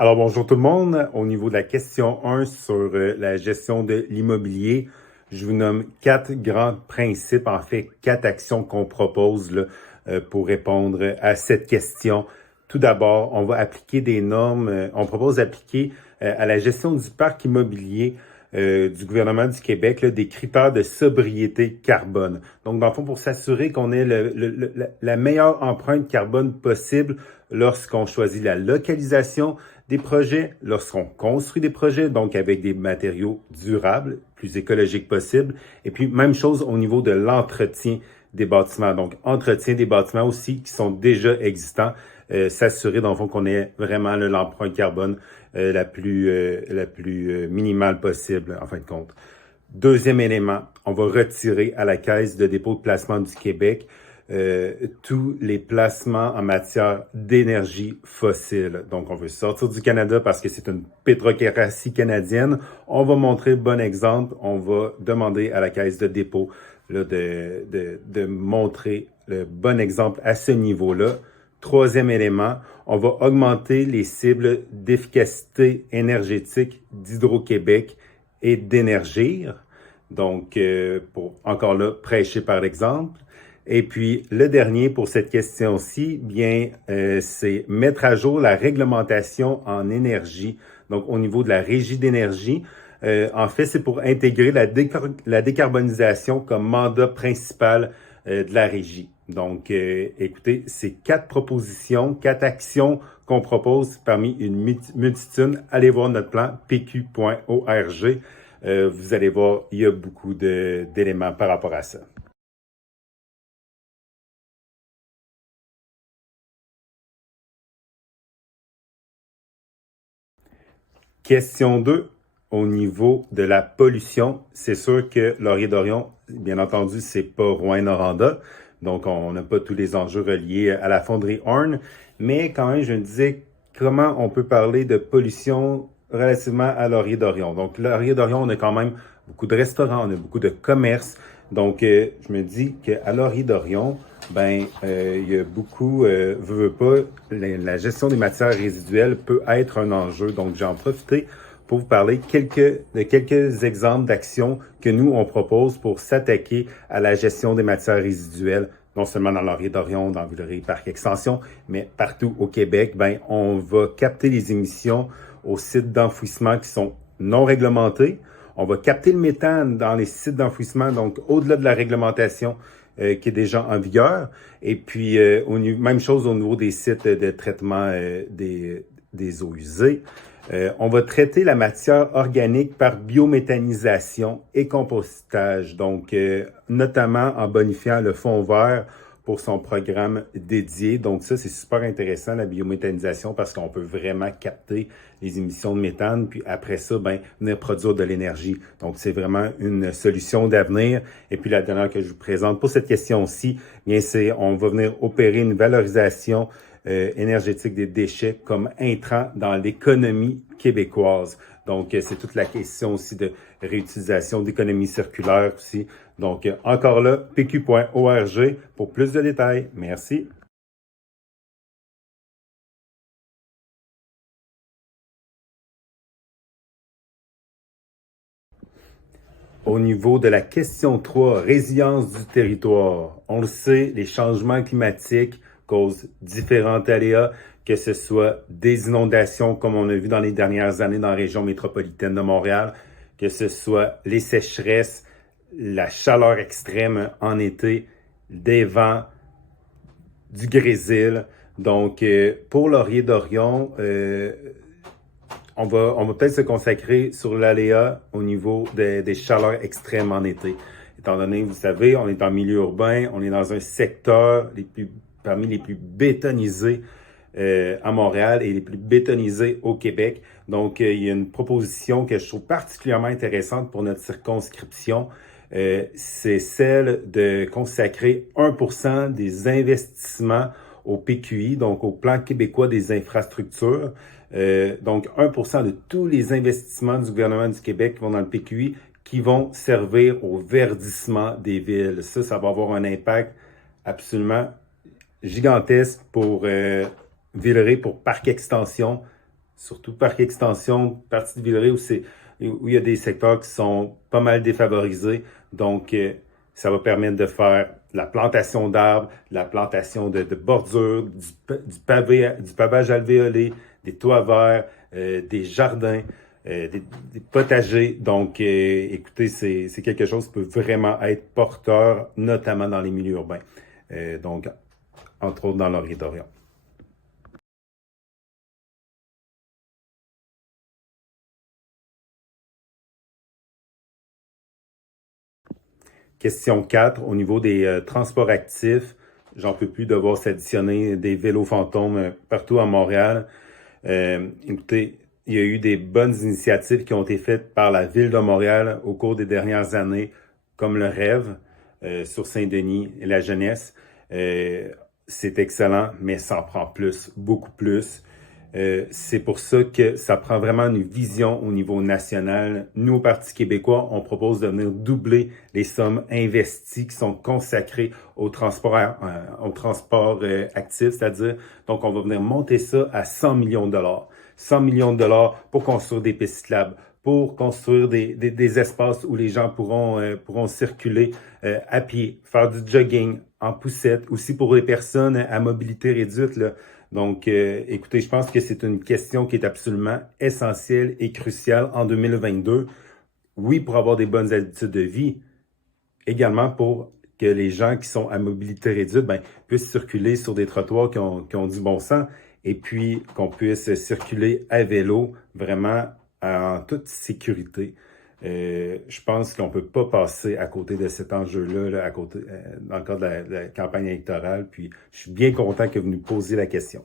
Alors bonjour tout le monde. Au niveau de la question 1 sur la gestion de l'immobilier, je vous nomme 4 grands principes, en fait 4 actions qu'on propose là, pour répondre à cette question. Tout d'abord, on va appliquer des normes, on propose d'appliquer à la gestion du parc immobilier du gouvernement du Québec là, des critères de sobriété carbone. Donc, dans le fond, pour s'assurer qu'on ait la meilleure empreinte carbone possible lorsqu'on choisit la localisation des projets, lorsqu'on construit des projets, donc avec des matériaux durables, plus écologiques possible. Et puis, même chose au niveau de l'entretien des bâtiments. Donc, entretien des bâtiments aussi qui sont déjà existants. S'assurer, dans le fond, qu'on ait vraiment l'empreinte carbone la plus minimale possible, en fin de compte. Deuxième élément, on va retirer à la Caisse de dépôt de placement du Québec tous les placements en matière d'énergie fossile. Donc, on veut sortir du Canada parce que c'est une pétrocratie canadienne. On va montrer le bon exemple. On va demander à la Caisse de dépôt là, de montrer le bon exemple à ce niveau-là. Troisième élément, on va augmenter les cibles d'efficacité énergétique d'Hydro-Québec et d'Énergir. Donc, pour encore là, prêcher par l'exemple. Et puis, le dernier pour cette question-ci, bien, c'est mettre à jour la réglementation en énergie. Donc, au niveau de la régie d'énergie, en fait, c'est pour intégrer la décarbonisation comme mandat principal de la régie. Donc, écoutez, c'est 4 propositions, 4 actions qu'on propose parmi une multitude. Allez voir notre plan pq.org. Vous allez voir, il y a beaucoup d'éléments par rapport à ça. Question 2, au niveau de la pollution, c'est sûr que Laurier-Dorion, bien entendu, c'est pas Rouyn-Noranda, donc on n'a pas tous les enjeux reliés à la fonderie Horn, mais quand même, je me disais comment on peut parler de pollution relativement à Laurier-Dorion. Donc, Laurier-Dorion, on a quand même beaucoup de restaurants, on a beaucoup de commerces, donc je me dis qu'à Laurier-Dorion, il y a beaucoup, veut pas, la gestion des matières résiduelles peut être un enjeu. Donc, j'en profite pour vous parler de quelques exemples d'actions que nous, on propose pour s'attaquer à la gestion des matières résiduelles, non seulement dans Laurier-Dorion, dans Villeray-Parc Extension, mais partout au Québec. On va capter les émissions aux sites d'enfouissement qui sont non réglementés. On va capter le méthane dans les sites d'enfouissement, donc au-delà de la réglementation qui est déjà en vigueur. Et puis, même chose au niveau des sites de traitement des eaux usées. On va traiter la matière organique par biométhanisation et compostage, donc notamment en bonifiant le fond vert pour son programme dédié. Donc ça, c'est super intéressant, la biométhanisation, parce qu'on peut vraiment capter les émissions de méthane, puis après ça, venir produire de l'énergie. Donc c'est vraiment une solution d'avenir. Et puis la dernière que je vous présente pour cette question-ci, bien c'est, on va venir opérer une valorisation énergétique des déchets comme intrant dans l'économie québécoise. Donc, c'est toute la question aussi de réutilisation, d'économie circulaire aussi. Donc, encore là, pq.org pour plus de détails. Merci. Au niveau de la question 3, résilience du territoire. On le sait, les changements climatiques causent différents aléas, que ce soit des inondations comme on a vu dans les dernières années dans la région métropolitaine de Montréal, que ce soit les sécheresses, la chaleur extrême en été, des vents, du grésil. Donc, pour Laurier-Dorion, on va peut-être se consacrer sur l'aléa au niveau des chaleurs extrêmes en été. Étant donné, vous savez, on est en milieu urbain, on est dans un secteur parmi les plus bétonisés à Montréal et les plus bétonisés au Québec. Donc, il y a une proposition que je trouve particulièrement intéressante pour notre circonscription. C'est celle de consacrer 1% des investissements au PQI, donc au Plan québécois des infrastructures. Donc, 1% de tous les investissements du gouvernement du Québec qui vont dans le PQI qui vont servir au verdissement des villes. Ça va avoir un impact absolument gigantesque pour Villeray, pour Parc Extension, surtout parc extension, partie de Villeray où il y a des secteurs qui sont pas mal défavorisés. Donc, ça va permettre de faire la plantation d'arbres, la plantation de bordures, du pavage alvéolé, des toits verts, des jardins, des potagers. Donc, écoutez, c'est quelque chose qui peut vraiment être porteur, notamment dans les milieux urbains. Donc, entre autres dans l'Orient. Question 4, au niveau des transports actifs, j'en peux plus de voir s'additionner des vélos fantômes partout à Montréal. Écoutez, il y a eu des bonnes initiatives qui ont été faites par la Ville de Montréal au cours des dernières années, comme le Rêve sur Saint-Denis et la jeunesse. C'est excellent, mais ça en prend plus, beaucoup plus. C'est pour ça que ça prend vraiment une vision au niveau national. Nous, au Parti québécois, on propose de venir doubler les sommes investies qui sont consacrées au transport actif, c'est-à-dire, donc on va venir monter ça à 100 millions de dollars. 100 millions de dollars pour construire des pistes cyclables, pour construire des espaces où les gens pourront circuler à pied, faire du jogging en poussette, aussi pour les personnes à mobilité réduite, là. Donc, écoutez, je pense que c'est une question qui est absolument essentielle et cruciale en 2022. Oui, pour avoir des bonnes habitudes de vie, également pour que les gens qui sont à mobilité réduite puissent circuler sur des trottoirs qui ont du bon sens et puis qu'on puisse circuler à vélo vraiment en toute sécurité. Je pense qu'on ne peut pas passer à côté de cet enjeu-là, là, dans le cadre de la campagne électorale. Puis, je suis bien content que vous nous posiez la question.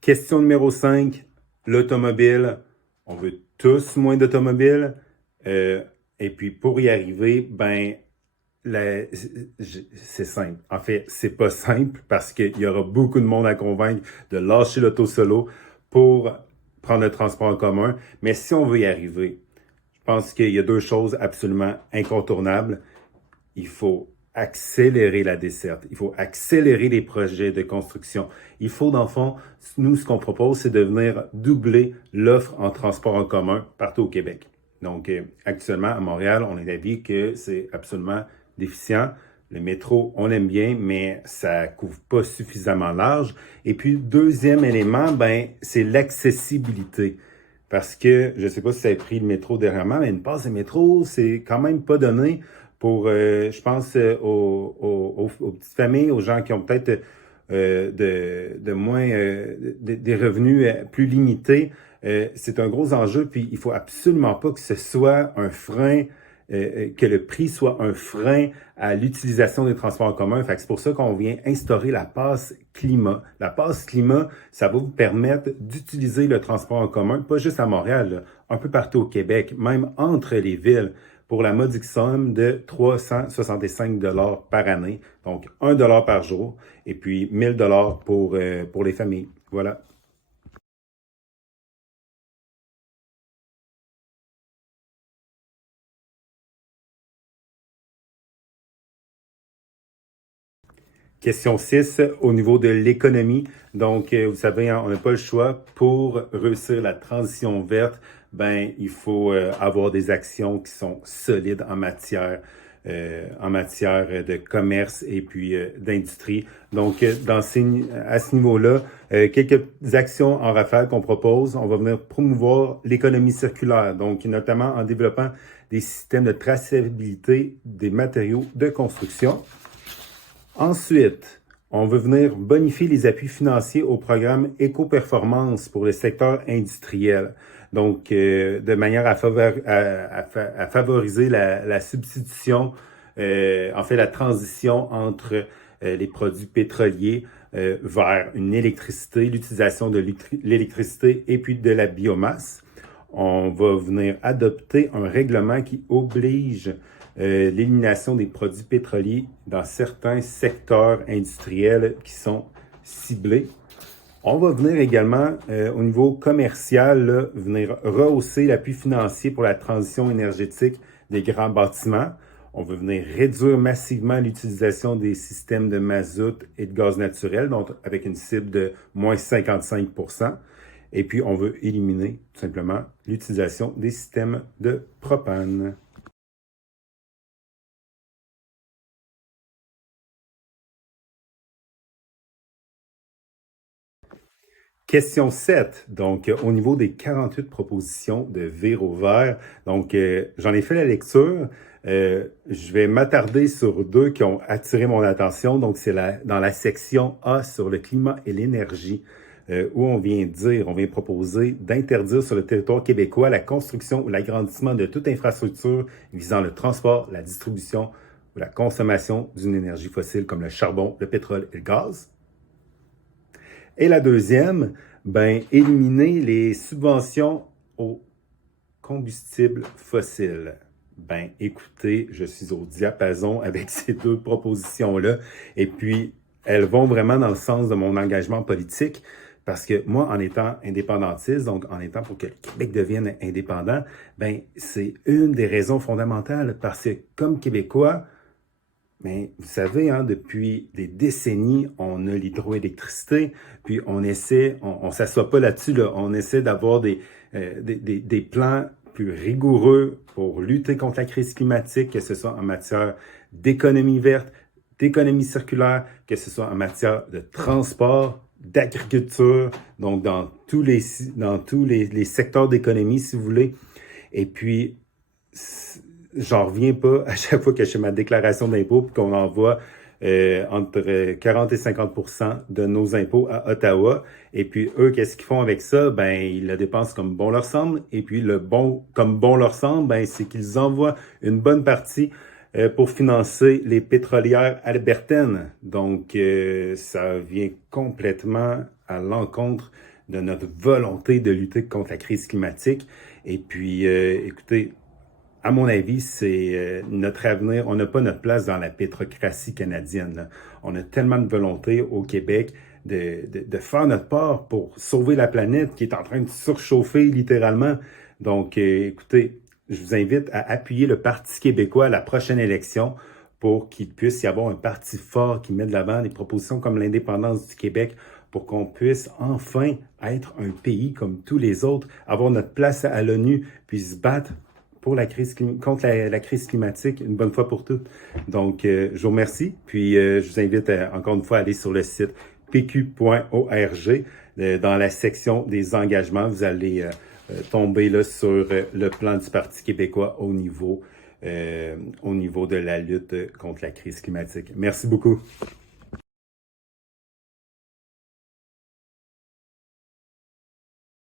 Question numéro 5, l'automobile. On veut tous moins d'automobiles. Et puis, pour y arriver, c'est simple. En fait, c'est pas simple parce qu'il y aura beaucoup de monde à convaincre de lâcher l'auto solo pour prendre le transport en commun. Mais si on veut y arriver, je pense qu'il y a deux choses absolument incontournables. Il faut accélérer la desserte. Il faut accélérer les projets de construction. Il faut, dans le fond, nous, ce qu'on propose, c'est de venir doubler l'offre en transport en commun partout au Québec. Donc, actuellement, à Montréal, on est d'avis que c'est absolument déficient. Le métro, on l'aime bien, mais ça couvre pas suffisamment large. Et puis, deuxième élément, c'est l'accessibilité. Parce que, je sais pas si ça a pris le métro dernièrement, mais une passe de métro, c'est quand même pas donné pour, je pense, aux petites familles, aux gens qui ont peut-être de moins des revenus plus limités. C'est un gros enjeu, puis il faut absolument pas que ce soit un frein, que le prix soit un frein à l'utilisation des transports en commun. Fait que c'est pour ça qu'on vient instaurer la passe climat. La passe climat, ça va vous permettre d'utiliser le transport en commun, pas juste à Montréal, là, un peu partout au Québec, même entre les villes, pour la modique somme de 365 $ par année. Donc, 1 $ par jour, et puis 1000 $ pour les familles. Voilà. Question 6, au niveau de l'économie. Donc, vous savez, hein, on n'a pas le choix. Pour réussir la transition verte, il faut avoir des actions qui sont solides en matière de commerce et puis d'industrie. Donc, à ce niveau-là, quelques actions en rafale qu'on propose. On va venir promouvoir l'économie circulaire, donc notamment en développant des systèmes de traçabilité des matériaux de construction. Ensuite, on veut venir bonifier les appuis financiers au programme Éco-Performance pour le secteur industriel. Donc, de manière à favoriser la substitution, en fait la transition entre les produits pétroliers vers une électricité, l'utilisation de l'électricité et puis de la biomasse. On va venir adopter un règlement qui oblige l'élimination des produits pétroliers dans certains secteurs industriels qui sont ciblés. On va venir également, au niveau commercial, là, venir rehausser l'appui financier pour la transition énergétique des grands bâtiments. On veut venir réduire massivement l'utilisation des systèmes de mazout et de gaz naturel, donc avec une cible de moins 55%. Et puis, on veut éliminer tout simplement l'utilisation des systèmes de propane. Question 7. Donc, au niveau des 48 propositions de Véro vert, donc j'en ai fait la lecture. Je vais m'attarder sur deux qui ont attiré mon attention. Donc, c'est dans la section A sur le climat et l'énergie, où on vient proposer d'interdire sur le territoire québécois la construction ou l'agrandissement de toute infrastructure visant le transport, la distribution ou la consommation d'une énergie fossile comme le charbon, le pétrole et le gaz. Et la deuxième, éliminer les subventions aux combustibles fossiles. Écoutez, je suis au diapason avec ces deux propositions-là. Et puis, elles vont vraiment dans le sens de mon engagement politique. Parce que moi, en étant indépendantiste, donc en étant pour que le Québec devienne indépendant, c'est une des raisons fondamentales. Parce que comme Québécois, mais vous savez, hein, depuis des décennies, on a l'hydroélectricité, puis on s'assoit pas là-dessus, là, on essaie d'avoir des plans plus rigoureux pour lutter contre la crise climatique, que ce soit en matière d'économie verte, d'économie circulaire, que ce soit en matière de transport, d'agriculture, donc dans tous les secteurs d'économie, si vous voulez. Et puis, j'en reviens pas à chaque fois que je fais ma déclaration d'impôt puis qu'on envoie entre 40 et 50% de nos impôts à Ottawa. Et puis eux, qu'est-ce qu'ils font avec ça? Ils le dépensent comme bon leur semble. Et puis comme bon leur semble, c'est qu'ils envoient une bonne partie pour financer les pétrolières albertaines. Donc, ça vient complètement à l'encontre de notre volonté de lutter contre la crise climatique. Et puis, écoutez, à mon avis, c'est notre avenir. On n'a pas notre place dans la pétrocratie canadienne, là. On a tellement de volonté au Québec de faire notre part pour sauver la planète qui est en train de surchauffer littéralement. Donc, écoutez, je vous invite à appuyer le Parti québécois à la prochaine élection pour qu'il puisse y avoir un parti fort qui met de l'avant des propositions comme l'indépendance du Québec pour qu'on puisse enfin être un pays comme tous les autres, avoir notre place à l'ONU, puis se battre pour contre la crise climatique une bonne fois pour toutes. Donc, je vous remercie. Puis, je vous invite encore une fois à aller sur le site pq.org. Dans la section des engagements, vous allez tomber là, sur le plan du Parti québécois au niveau de la lutte contre la crise climatique. Merci beaucoup.